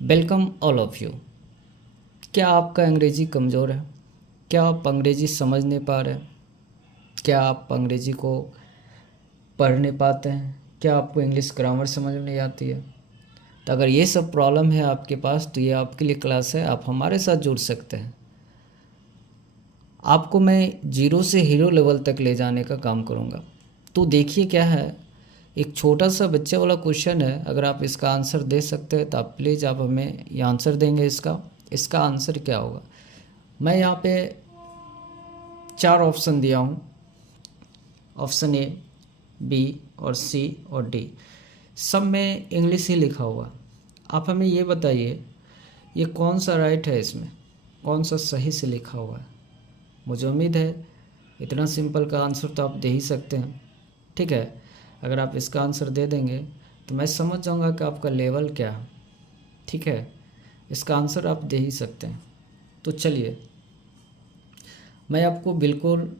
Welcome all of you. क्या आपका अंग्रेज़ी कमज़ोर है? क्या आप अंग्रेज़ी समझ नहीं पा रहे? क्या आप अंग्रेज़ी को पढ़ नहीं पाते हैं? क्या आपको इंग्लिश ग्रामर समझ में नहीं आती है? तो अगर ये सब प्रॉब्लम है आपके पास तो ये आपके लिए क्लास है, आप हमारे साथ जुड़ सकते हैं। आपको मैं जीरो से हीरो लेवल तक ले जाने का काम करूँगा। तो देखिए क्या है, एक छोटा सा बच्चे वाला क्वेश्चन है। अगर आप इसका आंसर दे सकते हैं तो आप प्लीज़ आप हमें ये आंसर देंगे। इसका आंसर क्या होगा? मैं यहाँ पे 4 ऑप्शन दिया हूँ, ऑप्शन ए, बी और सी और डी। सब में इंग्लिश ही लिखा हुआ। आप हमें ये बताइए ये कौन सा राइट है, इसमें कौन सा सही से लिखा हुआ है। मुझे उम्मीद है इतना सिंपल का आंसर तो आप दे ही सकते हैं। ठीक है, अगर आप इसका आंसर दे देंगे तो मैं समझ जाऊंगा कि आपका लेवल क्या है। ठीक है, इसका आंसर आप दे ही सकते हैं। तो चलिए, मैं आपको बिल्कुल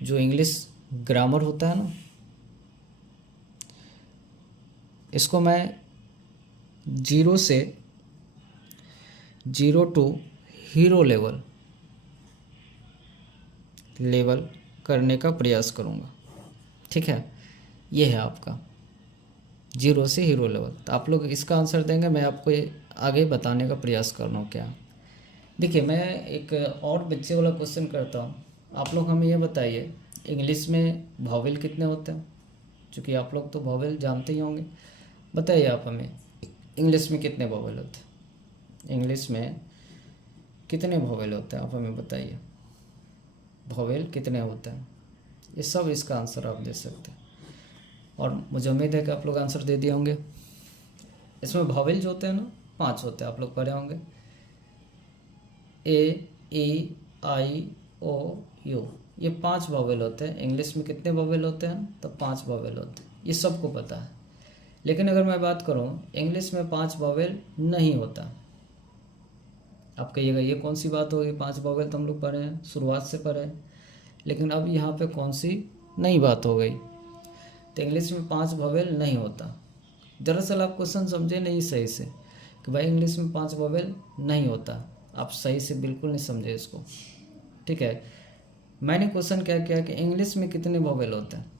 जो इंग्लिश ग्रामर होता है ना, इसको मैं जीरो टू हीरो लेवल करने का प्रयास करूँगा। ठीक है, ये है आपका जीरो से हीरो लेवल। तो आप लोग इसका आंसर देंगे, मैं आपको ये आगे बताने का प्रयास कर रहा हूँ क्या। देखिए, मैं एक और बच्चे वाला क्वेश्चन करता हूँ। आप लोग हमें ये बताइए इंग्लिश में वॉवेल कितने होते हैं? क्योंकि आप लोग तो वॉवेल जानते ही होंगे। बताइए आप हमें इंग्लिश में कितने वॉवेल होते हैं? इंग्लिश में कितने वॉवेल होते हैं आप हमें बताइए। वॉवेल कितने होते हैं? ये सब इसका आंसर आप दे सकते हैं और मुझे उम्मीद है कि आप लोग आंसर दे दिए होंगे। इसमें वॉवेल जो होते हैं ना, 5 होते हैं, आप लोग पढ़े होंगे। ए, ई, आई, ओ, यू, ये 5 वॉवेल होते हैं। इंग्लिश में कितने वॉवेल होते हैं? तो 5 वॉवेल होते हैं, ये सबको पता है। लेकिन अगर मैं बात करूँ इंग्लिश में 5 वॉवेल नहीं होता। आप कहिएगा ये कौन सी बात होगी, 5 वॉवेल तो हम लोग पढ़े हैं, शुरुआत से पढ़े हैं। लेकिन अब यहाँ पे कौन सी नई बात हो गई? तो इंग्लिश में 5 वॉवेल नहीं होता। दरअसल आप क्वेश्चन समझे नहीं सही से कि भाई इंग्लिश में 5 वॉवेल नहीं होता। आप सही से बिल्कुल नहीं समझे इसको। ठीक है, मैंने क्वेश्चन क्या किया कि इंग्लिश में कितने वॉवेल होते हैं।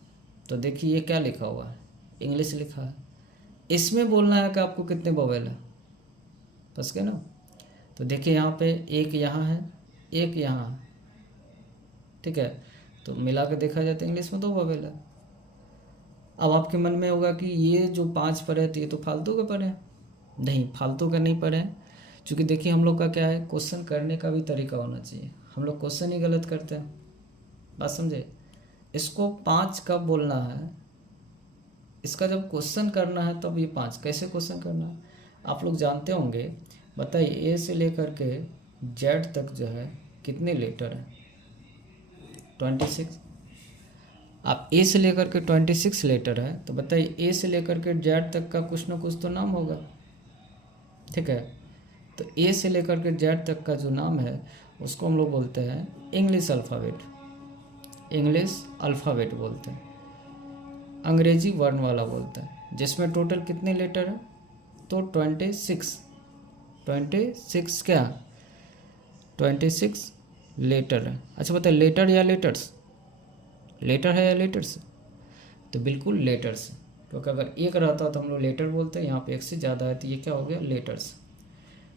तो देखिए ये क्या लिखा हुआ है, इंग्लिश लिखा है। इसमें बोलना है कि आपको कितने वॉवेल है, बस के ना। तो देखिए यहाँ पे एक यहाँ है, एक यहाँ है। ठीक है, तो मिला के देखा जाए तो इंग्लिश में 2 वॉवेल है। अब आपके मन में होगा कि ये जो 5 पढ़े थे ये तो फालतू के पढ़े हैं। नहीं, फालतू का नहीं पढ़े हैं। क्योंकि देखिए हम लोग का क्या है, क्वेश्चन करने का भी तरीका होना चाहिए। हम लोग क्वेश्चन ही गलत करते हैं, बात समझे। इसको 5 कब बोलना है, इसका जब क्वेश्चन करना है तब ये 5 कैसे क्वेश्चन करना है आप लोग जानते होंगे। बताइए ए से लेकर के जेड तक जो है कितने लेटर हैं? 26। आप ए से लेकर के 26 लेटर है, तो बताइए ए से लेकर के जेड तक का कुछ ना कुछ तो नाम होगा। ठीक है, तो ए से लेकर के जेड तक का जो नाम है उसको हम लोग बोलते हैं इंग्लिश अल्फ़ाबेट। इंग्लिश अल्फ़ाबेट बोलते हैं, अंग्रेजी वर्ण वाला बोलते हैं, जिसमें टोटल कितने लेटर हैं? तो 26। 26 क्या, 26 लेटर है। अच्छा बताइए, लेटर या लेटर्स? लेटर है या लेटर्स? तो बिल्कुल लेटर्स, क्योंकि अगर एक रहता तो हम लोग लेटर बोलते हैं। यहाँ पे एक से ज़्यादा है तो ये क्या हो गया, लेटर्स।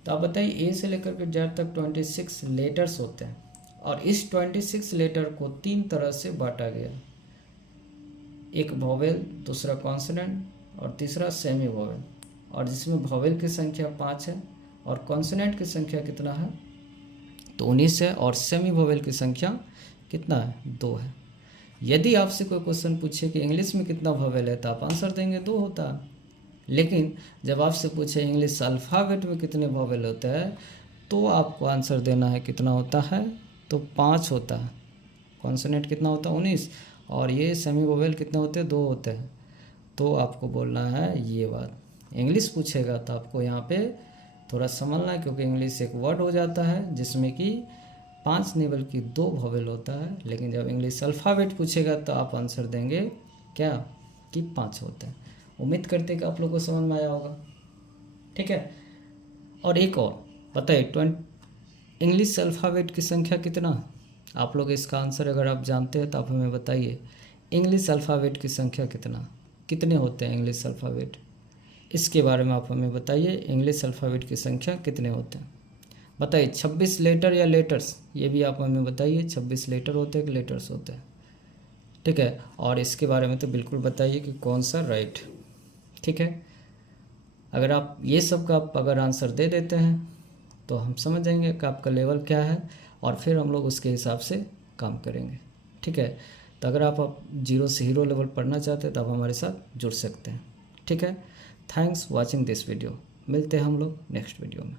तो आप बताइए ए से लेकर के जेड तक 26 लेटर्स होते हैं और इस 26 लेटर को 3 तरह से बांटा गया। एक वॉवेल, दूसरा कॉन्सोनेंट और तीसरा सेमी वॉवेल। और जिसमें वॉवेल की संख्या 5 है और कॉन्सोनेंट की संख्या कितना है, तो 19 है, और सेमी वॉवेल की संख्या कितना है, 2 है। यदि आपसे कोई क्वेश्चन पूछे कि इंग्लिश में कितना वॉवेल है तो आप आंसर देंगे 2 होता है। लेकिन जब आपसे पूछे इंग्लिश अल्फ़ाबेट में कितने वॉवेल होते हैं तो आपको आंसर देना है कितना होता है, तो 5 होता है। कॉन्सोनेंट कितना होता है, 19, और ये सेमी वोवेल कितने होते हैं, 2 होते हैं। तो आपको बोलना है ये बात। इंग्लिश पूछेगा तो आपको यहाँ पे थोड़ा समझना है, क्योंकि इंग्लिश एक वर्ड हो जाता है जिसमें कि 5 नहीं बल्कि 2 वोवेल होता है। लेकिन जब इंग्लिश अल्फ़ाबेट पूछेगा तो आप आंसर देंगे क्या, कि 5 होते हैं। उम्मीद करते हैं कि आप लोगों को समझ में आया होगा। ठीक है, और एक और बताइए, इंग्लिश अल्फ़ाबेट की संख्या कितना? आप लोग इसका आंसर अगर आप जानते हैं तो आप हमें बताइए, इंग्लिश अल्फ़ाबेट की संख्या कितने होते हैं इंग्लिश अल्फ़ाबेट? इसके बारे में आप हमें बताइए, इंग्लिश अल्फ़ाबेट की संख्या कितने होते हैं? बताइए 26 लेटर या लेटर्स, ये भी आप हमें बताइए, 26 लेटर होते हैं कि लेटर्स होते हैं? ठीक है, और इसके बारे में तो बिल्कुल बताइए कि कौन सा राइट। ठीक है, अगर आप ये सब का आप अगर आंसर दे देते हैं तो हम समझ जाएंगे कि आपका लेवल क्या है, और फिर हम लोग उसके हिसाब से काम करेंगे। ठीक है, तो अगर आप जीरो से हीरो लेवल पढ़ना चाहते हैं तो आप हमारे साथ जुड़ सकते हैं। ठीक है, थैंक्स वॉचिंग दिस वीडियो। मिलते हैं हम लोग नेक्स्ट वीडियो में।